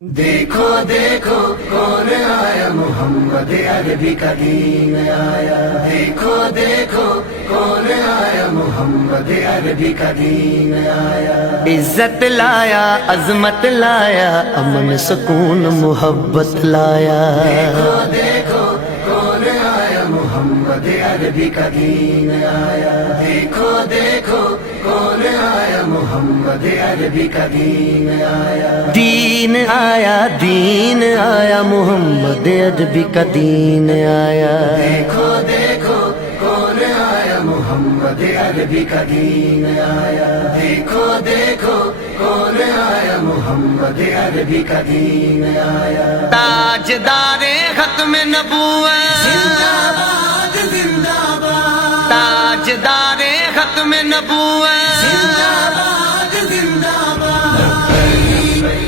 دیکھو دیکھو کون آیا، محمد عربی کا دین آیا۔ دیکھو دیکھو کون آیا، محمد عربی کا دین آیا۔ عزت لایا، عظمت لایا، امن سکون محبت لایا۔ دیکھو دیکھو کون آیا، محمد عربی کا دین آیا۔ دیکھو دیکھو کون آیا، محمد عربی کا دین آیا۔ دین آیا، دین آیا، محمد عربی کا دین آیا۔ دیکھو دیکھو کون آیا، محمد عربی کا دین آیا۔ دیکھو دیکھو کون آیا، محمد عربی کا دین آیا۔ تاجدار ختم نبوت، زندہ باد زندہ باد، تاجدار ختم نبوت، زندہ باد زندہ باد۔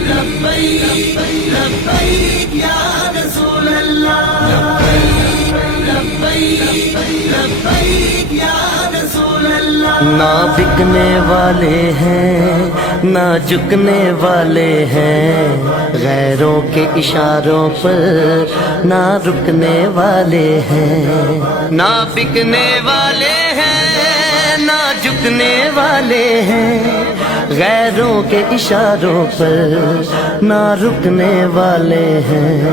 لبیک لبیک یا رسول اللہ، لبیک لبیک یا رسول اللہ۔ نہ بکنے والے ہیں نہ جھکنے والے ہیں، غیروں کے اشاروں پر نہ رکنے والے ہیں۔ نہ بکنے والے ہیں نہ جھکنے والے ہیں، غیروں کے اشاروں پر نہ رکنے والے ہیں۔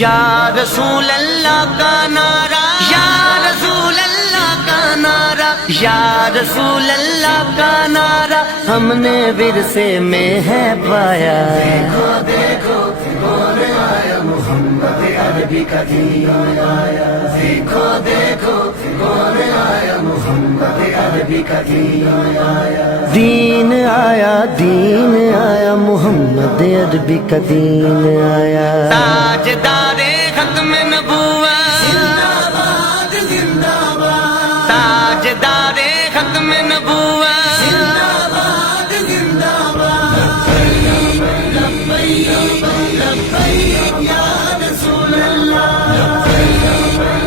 یا رسول اللہ کا نعرہ، یا رسول اللہ کا نعرہ، یا رسول اللہ کا نعرہ ہم نے ورثے میں ہے پایا۔ دیکھو دیکھو کون آیا، محمد عربی کا دین آیا۔ دیکھو دیکھو کون آیا، محمد عربی کا دین آیا۔ دین آیا، دین آیا، محمد عربی کا دین آیا۔ تاجدار ختم نبوت، زندہ باد زندہ باد، تاجدار ختم نبوت، زندہ باد زندہ باد۔ لبیک لبیک یا رسول اللہ،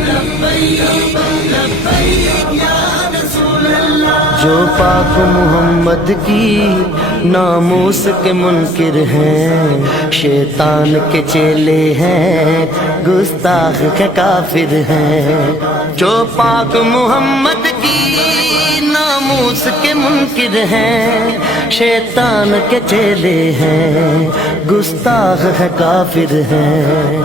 لبیک لبیک یا رسول اللہ۔ جو پاک محمد کی ناموس کے منکر ہیں، شیطان کے چیلے ہیں، گستاخ کے کافر ہیں۔ جو پاک محمد کی ناموس کے منکر ہیں، شیطان کے چیلے ہیں، گستاخ ہے کافر ہیں۔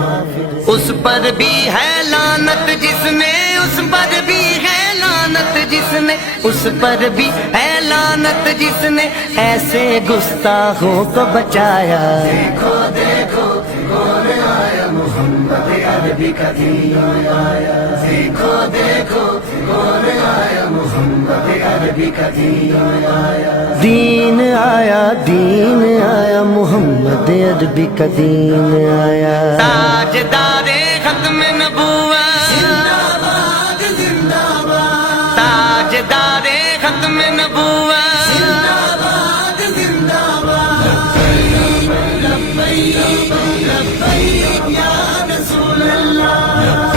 اس پر بھی ہے لعنت جس نے، اس پر بھی ہے لعنت جس نے، اس پر بھی ہے لعنت جس نے ایسے گستاخوں کو بچایا۔ دیکھو دیکھو کون آیا، محمد عربی کا دین آیا۔ دیکھو دیکھو کون آیا، محمد عربی کا دین آیا۔ دین آیا، دین آیا، محمد عربی کا دین آیا۔ تاجدار ختم نبوت، زندہ باد زندہ باد، تاجدار ختم نبوت، زندہ باد زندہ باد۔ لبیک لبیک یا رسول اللہ،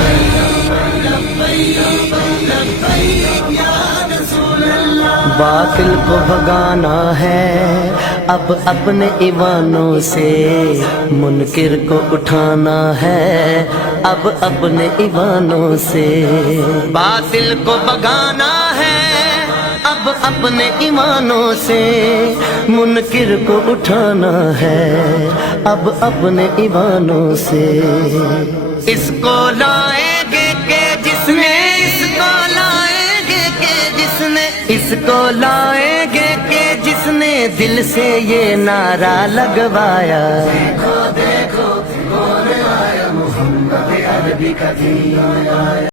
لبیک لبیک یا رسول اللہ۔ باطل کو بھگانا ہے اب اپنے ایوانوں سے، منکر کو اٹھانا ہے اب اپنے ایوانوں سے۔ باطل کو بھگانا ہے اب اپنے ایمانوں سے، منکر کو اٹھانا ہے اب اپنے ایمانوں سے۔ اس کو لائیں گے کہ جس نے، اس کو لائیں گے کہ جس نے، اس کو لائیں گے کہ جس نے دل سے یہ نعرہ لگوایا۔ دیکھو دیکھو کون آیا، محمد عربی کا دین آیا۔